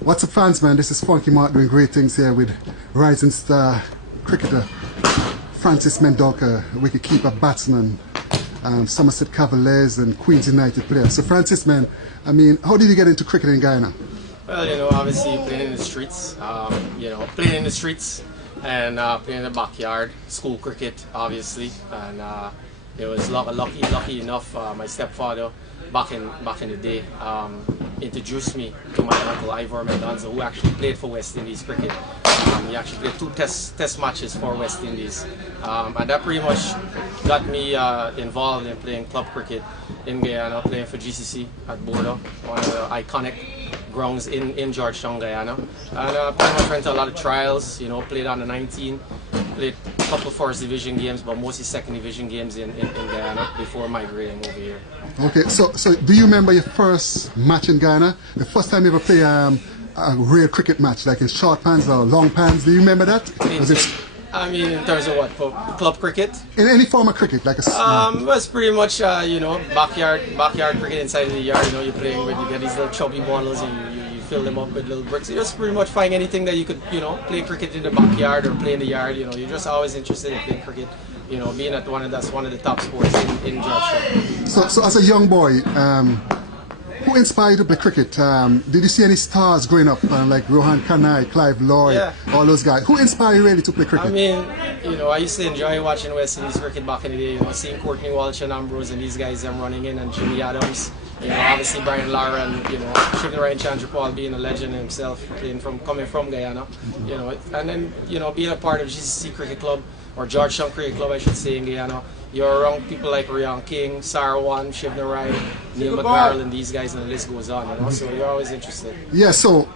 What's up, fans, man? This is Funky Mark doing great things here with rising star cricketer Francis Mendonca, wicketkeeper, batsman, Somerset Cavaliers and Queens United player. So Francis, man, I mean, how did you get into cricket in Guyana? Well, you know, obviously playing in the streets, playing in the streets and playing in the backyard, school cricket, obviously, and it was lucky enough. My stepfather, back in the day, introduced me to my uncle Ivor Mendonca, who actually played for West Indies cricket. He actually played two test matches for West Indies, and that pretty much got me involved in playing club cricket in Guyana, playing for GCC at Bordeaux, one of the iconic grounds in Georgetown, Guyana. And pretty much went to a lot of trials, you know, played under 19, played a couple first division games, but mostly second division games in Guyana before migrating over here. Okay, so do you remember your first match in Guyana? The first time you ever played a real cricket match, like in short pans or long pans? Do you remember that? I mean, in terms of what, for club cricket? In any form of cricket, like a... It was pretty much, you know, backyard cricket inside of the yard. You know, you're playing with, you get these little chubby bottles and you fill them up with little bricks. You just pretty much find anything that you could, you know, play cricket in the backyard or play in the yard. You know, you're just always interested in playing cricket. You know, being at that's one of the top sports in Georgetown. So as a young boy, who inspired you to play cricket? Did you see any stars growing up, like Rohan Kanai, Clive Lloyd, all those guys? Who inspired you really to play cricket? I mean, you know, I used to enjoy watching West Indies cricket back in the day. You know, seeing Courtney Walsh and Ambrose and these guys running in, and Jimmy Adams. You know, obviously Brian Lara and, you know, Shivnarine Chandrapal being a legend himself, coming from Guyana. You know, and then, you know, being a part of GCC Cricket Club, or Georgetown Cricket Club, I should say, in Guyana. You're around people like Ryan King, Sarwan, Shivnarine, Neil McGarrell, and these guys, and the list goes on, you know, so you're always interested. Yeah, so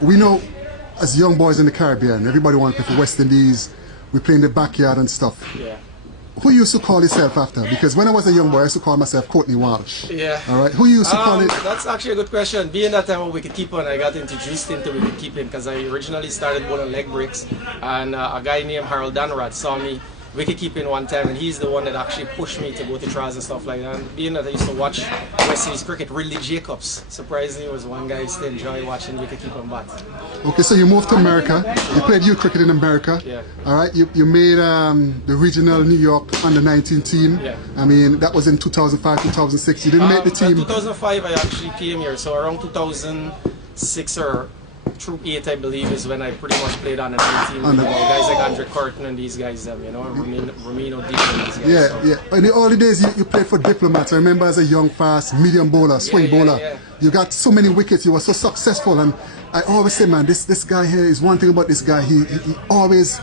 we know as young boys in the Caribbean, everybody wants to play for West Indies, we play in the backyard and stuff. Yeah. Who you used to call yourself after? Because when I was a young boy, I used to call myself Courtney Walsh. Yeah. All right. Who you used to call it? That's actually a good question. Being that time a wicketkeeper, and I got introduced into wicketkeeping because I originally started bowling leg breaks, and a guy named Harold Danrad saw me wicketkeeping one time, and he's the one that actually pushed me to go to trials and stuff like that. And being that I used to watch West Indies cricket, Ridley Jacobs, surprisingly, was one guy I used to enjoy watching wicketkeeper and bat. Okay, so you moved to America. You played youth cricket in America. Yeah. All right. You made the regional New York under-19 team. Yeah. I mean, that was in 2005, 2006. You didn't make the team. In 2005, I actually came here. So around 2006 or Troop 8, I believe, is when I pretty much played on the 19 with guys like Andre Curtin and these guys, you know, Romino Deep and these guys. Yeah, so. yeah. In the early days, you played for Diplomats. I remember as a young, fast, medium bowler, swing bowler. Yeah. You got so many wickets. You were so successful. And I always say, man, this guy here is one thing about this guy. He always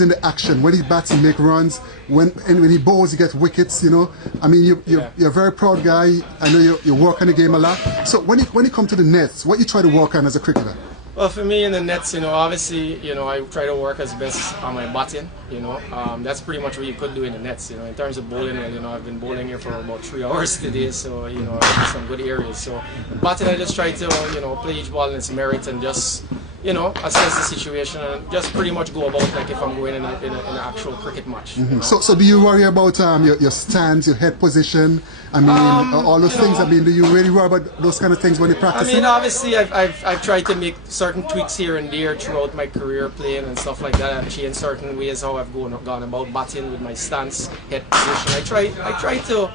in the action. When he bats, he make runs. When he bowls, he gets wickets. You know, I mean, you're a very proud guy. I know you work on the game a lot. So when you come to the nets, what you try to work on as a cricketer? Well, for me in the nets, you know, obviously, you know, I try to work as best on my batting. You know, that's pretty much what you could do in the nets. You know, in terms of bowling, well, you know, I've been bowling here for about 3 hours today, so you know, some good areas. So batting, I just try to, you know, play each ball in its merit and just, you know, assess the situation and just pretty much go about like if I'm going in an actual cricket match. You know? So do you worry about your stance, your head position? I mean, all those things. I mean, do you really worry about those kind of things when you practice? I mean, obviously, I've tried to make certain tweaks here and there throughout my career playing and stuff like that. I've changed certain ways how I've gone about batting with my stance, head position. I try to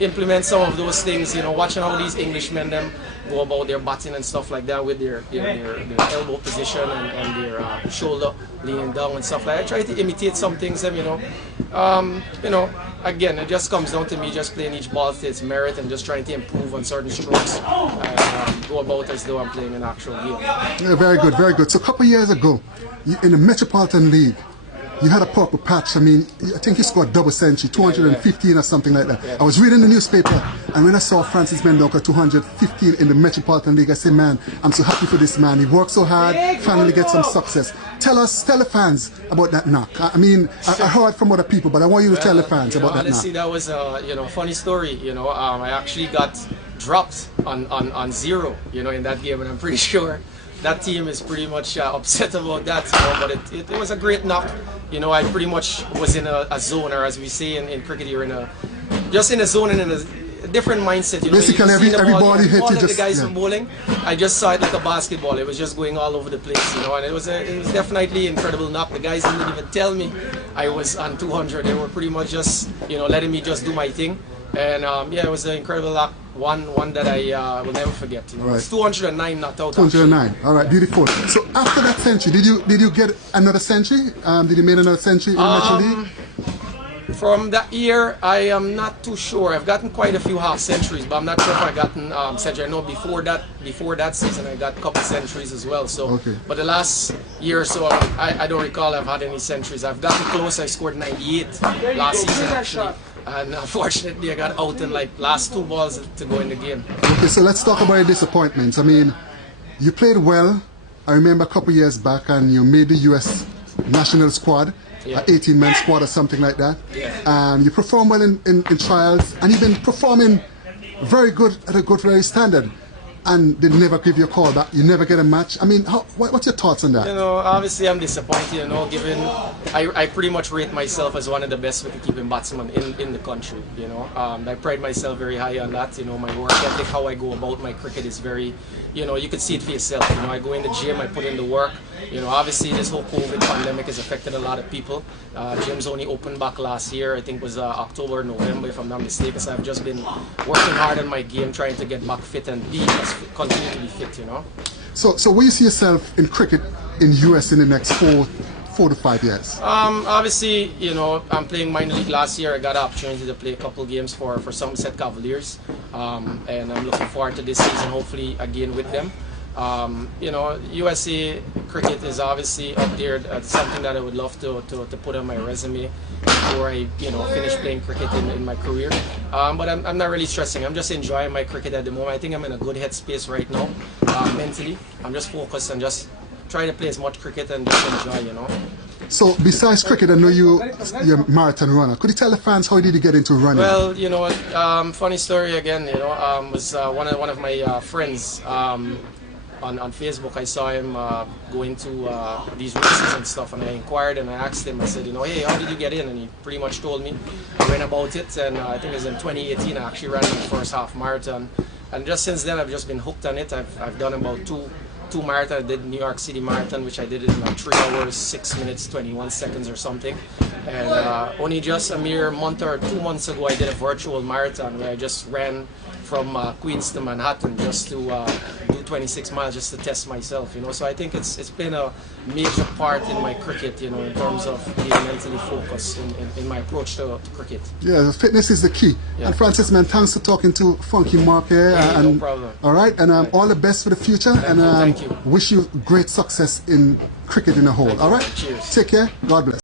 implement some of those things, you know, watching how these Englishmen them go about their batting and stuff like that with their elbow position and their shoulder leaning down and stuff like that. I try to imitate some things, you know. You know, again, it just comes down to me just playing each ball to its merit and just trying to improve on certain strokes and go about as though I'm playing an actual game. Yeah, very good, very good. So a couple of years ago, in the Metropolitan League, you had a purple patch. I mean, I think you scored double century, 215 or something like that. I was reading the newspaper, and when I saw Francis Mendonca 215 in the Metropolitan League, I said, man, I'm so happy for this man. He worked so hard, finally get some success. Tell the fans about that knock. I mean, I heard from other people, but I want you to tell the fans about that knock. Honestly, that was a funny story. You know, I actually got dropped on 0, you know, in that game, and I'm pretty sure that team is pretty much upset about that, you know, but it was a great knock. You know, I pretty much was in a zone, or as we say in cricket, you're just in a zone and a different mindset. You know, Basically, you see the every ball you hit, all you of the just- guys yeah. from bowling. I just saw it like a basketball. It was just going all over the place, you know, and it was definitely incredible knock. The guys didn't even tell me I was on 200. They were pretty much just, you know, letting me just do my thing. And yeah, it was an incredible knock. One that I will never forget. You know. Right. It's 209 knocked out. actually. 209. All right, beautiful. So after that century, did you get another century? Did you make another century in Metro League? From that year, I am not too sure. I've gotten quite a few half centuries, but I'm not sure if I gotten century. I know before that season, I got a couple centuries as well. So, Okay. but the last year or so, I don't recall I've had any centuries. I've gotten close. I scored 98 last season actually, and unfortunately, I got out in like last 2 balls to go in the game. Okay, so let's talk about your disappointments. I mean, you played well. I remember a couple years back, and you made the U.S. national squad, Yeah. an 18-man squad or something like that. Yeah. You performed well in trials, and you've been performing very good at a good, very standard. And they never give you a call back. You never get a match. I mean, what's your thoughts on that? You know, obviously I'm disappointed, you know, given I pretty much rate myself as one of the best wicket-keeping batsmen in the country, you know. I pride myself very high on that, you know, my work ethic, how I go about my cricket is very, you know, you could see it for yourself, you know, I go in the gym, I put in the work, you know, obviously this whole COVID pandemic has affected a lot of people. Gyms only opened back last year, I think it was October, November, if I'm not mistaken, so I've just been working hard on my game, trying to get back fit and continue to be fit, you know. So where you see yourself in cricket in US in the next 4 to 5 years? Obviously, you know, I'm playing minor league last year. I got an opportunity to play a couple games for Somerset Cavaliers, and I'm looking forward to this season, hopefully again with them. You know, USA cricket is obviously up there. It's something that I would love to put on my resume before I, you know, finish playing cricket in my career. But I'm not really stressing. I'm just enjoying my cricket at the moment. I think I'm in a good headspace right now, mentally. I'm just focused and just try to play as much cricket and just enjoy, you know. So besides cricket, I know you're a marathon runner. Could you tell the fans how did you get into running? Well, you know what, funny story again, you know, was one of my friends on Facebook. I saw him going to these races and stuff, and I inquired and I asked him, I said, you know, hey, how did you get in? And he pretty much told me. I went about it, and I think it was in 2018, I actually ran my first half marathon. And just since then, I've just been hooked on it. I've done about two marathons. I did New York City Marathon, which I did in like 3 hours, 6 minutes, 21 seconds or something. And only just a mere month or 2 months ago, I did a virtual marathon where I just ran from Queens to Manhattan just to do 26 miles just to test myself, you know. So I think it's been a major part in my cricket, you know, in terms of being mentally focused in my approach to cricket. Yeah, fitness is the key. Yeah. And Francis, man, thanks for talking to Funky Mark here. Hey, no and, problem. All right, and all the best for the future. And Thank you. wish you great success in cricket in a whole. All right? Cheers. Take care. God bless.